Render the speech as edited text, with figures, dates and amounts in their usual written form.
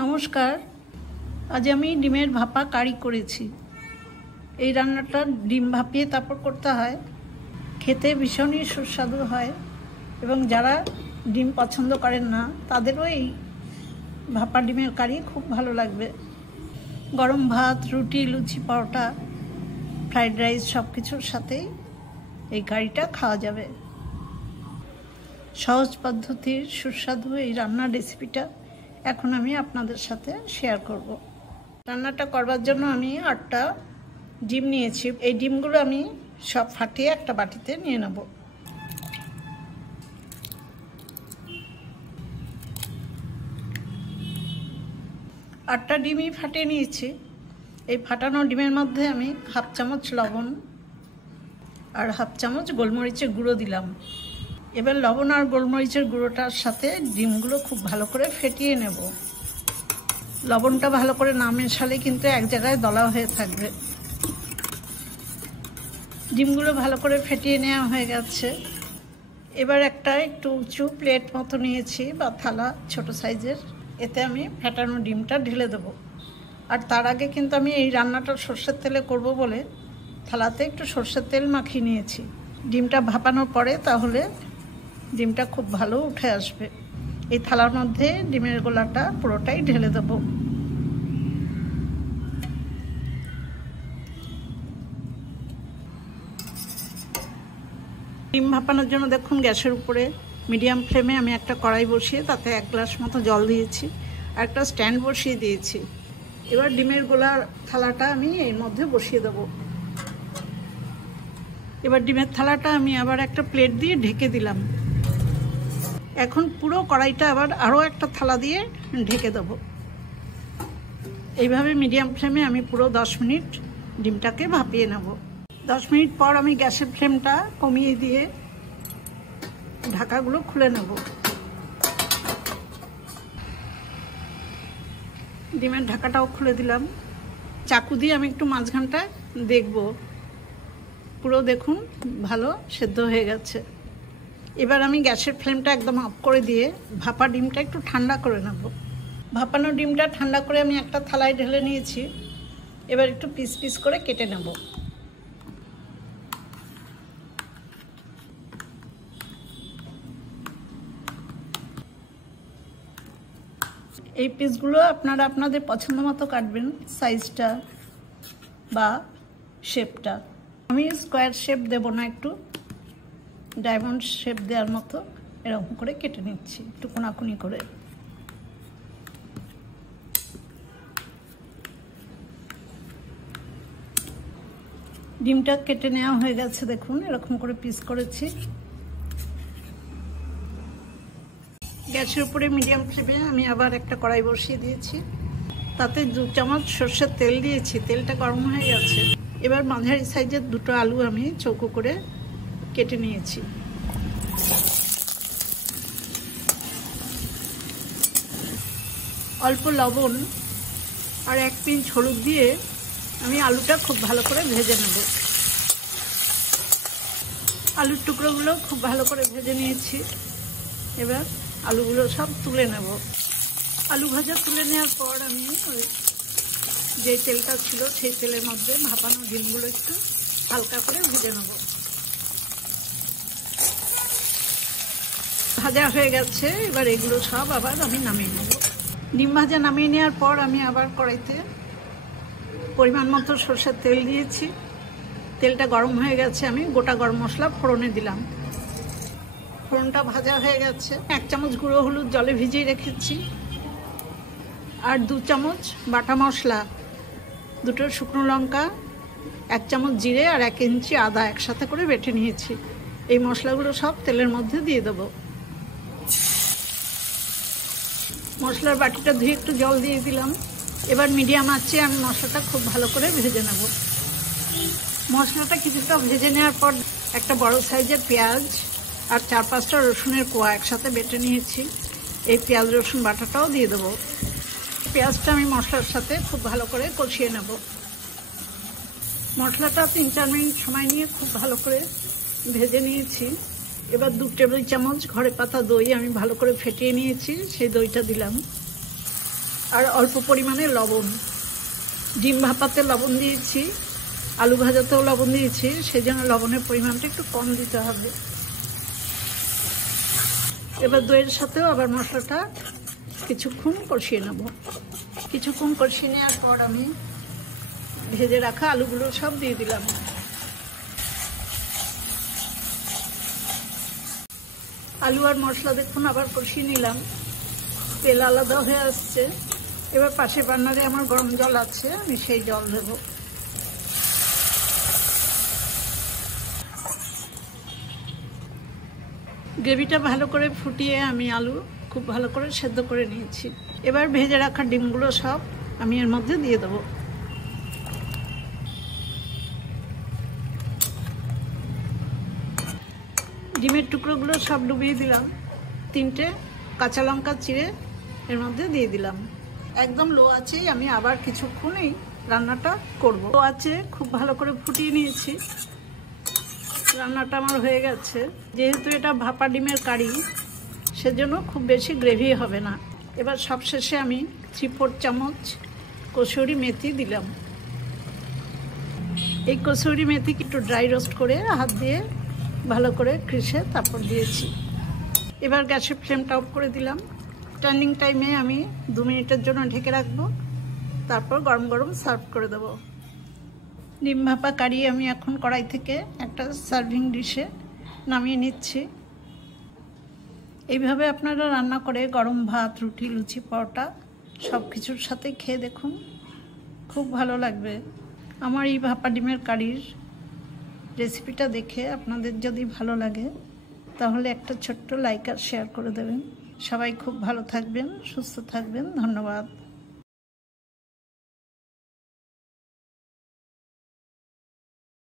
নমস্কার। আজ আমি ডিমের ভাপা কারি করেছি। এই রান্নাটা ডিম ভাপিয়ে তারপর করতে হয়, খেতে ভীষণই সুস্বাদু হয় এবং যারা ডিম পছন্দ করেন না তাদেরও এই ভাপা ডিমের কারি খুব ভালো লাগবে। গরম ভাত, রুটি, লুচি, পরোটা, ফ্রাইড রাইস সব কিছুর সাথেই এই কারিটা খাওয়া যাবে। সহজ পদ্ধতির সুস্বাদু এই রান্নার রেসিপিটা এখন আমি আপনাদের সাথে শেয়ার করব। রান্নাটা করবার জন্য আমি 8টা ডিম নিয়েছি। এই ডিমগুলো আমি সব ফাটিয়ে একটা বাটিতে নিয়ে নেব। আটটা ডিমই ফাটিয়ে নিয়েছি। এই ফাটানো ডিমের মধ্যে আমি 1/2 চামচ লবণ আর 1/2 চামচ গোলমরিচের গুঁড়ো দিলাম। এবার লবণ আর গোলমরিচের গুঁড়োটার সাথে ডিমগুলো খুব ভালো করে ফেটিয়ে নেব। লবণটা ভালো করে না মেশালে কিন্তু এক জায়গায় দলা হয়ে থাকবে। ডিমগুলো ভালো করে ফেটিয়ে নেওয়া হয়ে গেছে। এবার একটা একটু উঁচু প্লেট মতো নিয়েছি বা থালা, ছোট সাইজের, এতে আমি ফেটানো ডিমটা ঢেলে দেবো। আর তার আগে কিন্তু আমি এই রান্নাটা সর্ষের তেলে করব বলে থালাতে একটু সর্ষের তেল মাখিয়ে নিয়েছি। ডিমটা ভাপানোর পরে তাহলে ডিমটা খুব ভালো উঠে আসবে। এই থালার মধ্যে ডিমের গোলাটা পুরোটাই ঢেলে দেব। ডিম ভাপানোর জন্য দেখুন গ্যাসের উপরে মিডিয়াম ফ্লেমে আমি একটা কড়াই বসিয়ে তাতে 1 গ্লাস মতো জল দিয়েছি আর একটা স্ট্যান্ড বসিয়ে দিয়েছি। এবার ডিমের গোলার থালাটা আমি এর মধ্যে বসিয়ে দেব। এবার ডিমের থালাটা আমি আবার একটা প্লেট দিয়ে ঢেকে দিলাম। এখন পুরো কড়াইটা আবার আরও একটা থালা দিয়ে ঢেকে দেবো। এইভাবে মিডিয়াম ফ্লেমে আমি পুরো 10 মিনিট ডিমটাকে ভাপিয়ে নেব। 10 মিনিট পর আমি গ্যাসের ফ্লেমটা কমিয়ে দিয়ে ঢাকাগুলো খুলে নেব। ডিমের ঢাকাটাও খুলে দিলাম। চাকু দিয়ে আমি একটু মাঝখানটায় দেখব। পুরো দেখুন ভালো সেদ্ধ হয়ে গেছে। এবার আমি গ্যাসের ফ্লেমটা একদম অফ করে দিয়ে ভাপা ডিমটা একটু ঠান্ডা করে নেব। ভাপানো ডিমটা ঠান্ডা করে আমি একটা থালায় ঢেলে নিয়েছি। এবার একটু পিস পিস করে কেটে নেব। এই পিসগুলো আপনারা আপনাদের পছন্দ মতো কাটবেন, সাইজটা বা শেপটা। আমি স্কোয়ার শেপ দেব না, একটু ডায়মন্ড শেপ দেওয়ার মতো এরকম করে কেটে নিচ্ছি, একটু কোনাকুনি করে। ডিমটা কেটে নেওয়া হয়ে গেছে, দেখুন এরকম করে পিস করেছি। গ্যাসের উপরে মিডিয়াম ফ্লেমে আমি আবার একটা কড়াই বসিয়ে দিয়েছি। তাতে 2 চামচ সর্ষের তেল দিয়েছি। তেলটা গরম হয়ে গেছে। এবার মাঝারি সাইজের 2টো আলু আমি চৌকো করে কেটে নিয়েছি। অল্প লবণ আর 1 পিঞ্চ হলুদ দিয়ে আমি আলুটা খুব ভালো করে ভেজে নেব। আলুর টুকরোগুলো খুব ভালো করে ভেজে নিয়েছি। এবার আলুগুলো সব তুলে নেব। আলু ভাজা তুলে নেওয়ার পর আমি যে তেলটা ছিল সেই তেলের মধ্যে ভাপানো ডিমগুলো একটু হালকা করে ভেজে নেব। ভাজা হয়ে গেছে। এবার এগুলো সব আবার আমি নামিয়ে নেব। ডিম ভাজা নামিয়ে নেওয়ার পর আমি আবার কড়াইতে পরিমাণ মতো সরষের তেল দিয়েছি। তেলটা গরম হয়ে গেছে। আমি গোটা গরম মশলা ফোড়নে দিলাম। ফোড়নটা ভাজা হয়ে গেছে। 1 চামচ গুঁড়ো হলুদ জলে ভিজিয়ে রেখেছি আর 2 চামচ বাটা মশলা, 2টো শুকনো লঙ্কা, 1 চামচ জিরে আর 1 ইঞ্চি আদা একসাথে করে বেটে নিয়েছি। এই মশলাগুলো সব তেলের মধ্যে দিয়ে দেবো। মশলার বাটিটা ধুয়ে একটু জল দিয়ে দিলাম। এবার মিডিয়াম আঁচে আমি মশলাটা খুব ভালো করে ভেজে নেব। মশলাটা কিছুটা ভেজে নেওয়ার পর একটা বড় সাইজের পেঁয়াজ আর 4-5টা রসুনের কোয়া একসাথে বেটে নিয়েছি। এই পেঁয়াজ রসুন বাটাটাও দিয়ে দেবো। পেঁয়াজটা আমি মশলার সাথে খুব ভালো করে কষিয়ে নেব। মশলাটা 3-4 মিনিট সময় নিয়ে খুব ভালো করে ভেজে নিয়েছি। এবার 2 টেবিল চামচ ঘরে পাতা দই আমি ভালো করে ফেটিয়ে নিয়েছি, সেই দইটা দিলাম। আর অল্প পরিমাণে লবণ। ডিম ভাপাতে লবণ দিয়েছি, আলু ভাজাতেও লবণ দিয়েছি, সেই জন্য লবণের পরিমাণটা একটু কম দিতে হবে। এবার দইয়ের সাথেও আবার মশলাটা কিছুক্ষণ কষিয়ে নেব। কিছুক্ষণ কষিয়ে নেওয়ার পর আমি ভেজে রাখা আলুগুলো সব দিয়ে দিলাম। আলু আর মশলা দেখুন আবার কষিয়ে নিলাম, তেল আলাদা হয়ে আসছে। এবার পাশে বান্নারে আমার গরম জল আছে, আমি সেই জল দেব। গ্রেভিটা ভালো করে ফুটিয়ে আমি আলু খুব ভালো করে সেদ্ধ করে নিয়েছি। এবার ভেজে রাখা ডিমগুলো সব আমি এর মধ্যে দিয়ে দেবো। ডিমের টুকরোগুলো সব ডুবিয়ে দিলাম। 3টে কাঁচা লঙ্কা চিড়ে এর মধ্যে দিয়ে দিলাম। একদম লো আঁচেই আমি আবার কিছুক্ষণই রান্নাটা করব। লো আঁচে খুব ভালো করে ফুটিয়ে নিয়েছি। রান্নাটা আমার হয়ে গেছে। যেহেতু এটা ভাপা ডিমের কারি, সেজন্য খুব বেশি গ্রেভি হবে না। এবার সবশেষে আমি 3/4 চামচ কসুরি মেথি দিলাম। এই কসুরি মেথিকে একটু ড্রাই রোস্ট করে হাত দিয়ে ভালো করে কষে তারপর দিয়েছি। এবার গ্যাসের ফ্লেমটা অফ করে দিলাম। স্ট্যান্ডিং টাইমে আমি 2 মিনিটের জন্য ঢেকে রাখবো, তারপর গরম গরম সার্ভ করে দেবো। ডিম ভাপা কারি আমি এখন কড়াই থেকে একটা সার্ভিং ডিশে নামিয়ে নিচ্ছি। এইভাবে আপনারা রান্না করে গরম ভাত, রুটি, লুচি, পরোটা সব কিছুর সাথে খেয়ে দেখুন, খুব ভালো লাগবে। আমার এই ভাপা ডিমের কারির রেসিপিটা দেখে আপনাদের যদি ভালো লাগে তাহলে একটা ছোট্ট লাইক আর শেয়ার করে দেবেন। সবাই খুব ভালো থাকবেন, সুস্থ থাকবেন। ধন্যবাদ।